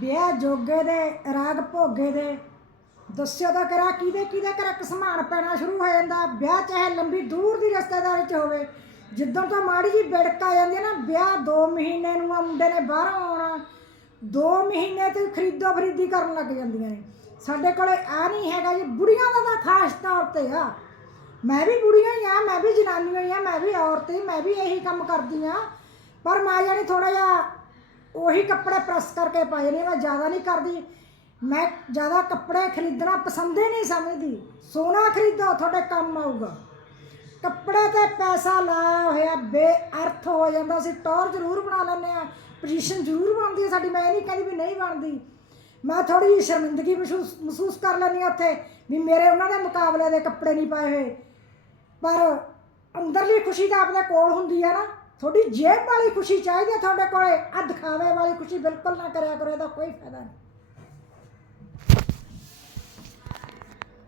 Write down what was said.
ਵਿਆਹ ਜੋਗੇ ਦੇ, ਰਾਗ ਭੋਗੇ ਦੇ। ਦੱਸਿਓ ਤਾਂ ਕਰਾ, ਕਿਹਦੇ ਕਿਹਦੇ ਘਰ ਕਸਮਾਨ ਪੈਣਾ ਸ਼ੁਰੂ ਹੋ ਜਾਂਦਾ? ਵਿਆਹ ਚਾਹੇ ਲੰਬੀ ਦੂਰ ਦੀ ਰਿਸ਼ਤੇਦਾਰੀ ਚ ਹੋਵੇ। ਜਿੱਦਾਂ ਤੋਂ ਮਾੜੀ ਜੀ ਬਿੜਕ ਆ ਜਾਂਦੀ ਹੈ ਨਾ, ਵਿਆਹ 2 ਮਹੀਨੇ ਨੂੰ ਆ ਮੁੰਡੇ ਨੇ ਬਾਹਰੋਂ ਆਉਣਾ। 2 ਮਹੀਨੇ ਤੋਂ ਖਰੀਦੋ ਖਰੀਦੀ ਕਰਨ ਲੱਗ ਜਾਂਦੀਆਂ ਨੇ। ਸਾਡੇ ਕੋਲੇ ਆ ਨਹੀਂ ਹੈਗਾ ਜੀ, ਬੁੜੀਆਂ ਦਾ ਤਾਂ ਖਾਸ ਤੌਰ ਤੇ ਆ। ਮੈਂ ਵੀ ਬੁੜੀਆਂ ਹੀ ਆ, ਮੈਂ ਵੀ ਜਨਾਨੀਆਂ ਹੀ ਆ, ਮੈਂ ਵੀ ਔਰਤ ਹੀ, ਮੈਂ ਵੀ ਇਹੀ ਕੰਮ ਕਰਦੀ ਆ। ਪਰ ਮੈਂ ਜਾਨੀ ਥੋੜਾ ਜਿਹਾ ਉਹੀ ਕੱਪੜੇ ਪ੍ਰੈਸ ਕਰਕੇ ਪਾਏ ਨੇ, ਮੈਂ ਜ਼ਿਆਦਾ ਨਹੀਂ ਕਰਦੀ। ਮੈਂ ਜ਼ਿਆਦਾ ਕੱਪੜੇ ਖਰੀਦਣਾ ਪਸੰਦ ਹੀ ਨਹੀਂ ਸਮਝਦੀ। ਸੋਨਾ ਖਰੀਦੋ, ਤੁਹਾਡੇ ਕੰਮ ਆਊਗਾ। ਕੱਪੜੇ ਤੇ ਪੈਸਾ ਲਾਇਆ ਹੋਇਆ ਬੇਅਰਥ ਹੋ ਜਾਂਦਾ ਸੀ। ਟੌਰ ਜ਼ਰੂਰ ਬਣਾ ਲੈਂਦੇ ਆ ਪੋਜੀਸ਼ਨ ਜ਼ਰੂਰ ਬਣਦੀ ਹੈ ਸਾਡੀ। ਮੈਂ ਇਹ ਨਹੀਂ ਕਹਿੰਦੀ ਵੀ ਨਹੀਂ ਬਣਦੀ। ਮੈਂ ਥੋੜੀ ਜਿਹੀ ਸ਼ਰਮਿੰਦਗੀ ਮਹਿਸੂਸ ਮਹਿਸੂਸ ਕਰ ਲੈਂਦੀ ਹਾਂ ਉੱਥੇ ਵੀ ਮੇਰੇ ਉਹਨਾਂ ਦੇ ਮੁਕਾਬਲੇ ਦੇ ਕੱਪੜੇ ਨਹੀਂ ਪਾਏ ਹੋਏ। ਪਰ ਅੰਦਰਲੀ ਖੁਸ਼ੀ ਤਾਂ ਆਪਣੇ ਕੋਲ ਹੁੰਦੀ ਹੈ ਨਾ। ਤੁਹਾਡੀ ਜੇਬ ਵਾਲੀ ਖੁਸ਼ੀ ਚਾਹੀਦੀ ਹੈ ਤੁਹਾਡੇ ਕੋਲੇ। ਆ ਦਿਖਾਵੇ ਵਾਲੀ ਖੁਸ਼ੀ ਬਿਲਕੁਲ ਨਾ ਕਰਿਆ ਕਰੋ, ਇਹਦਾ ਕੋਈ ਫਾਇਦਾ ਨਹੀਂ।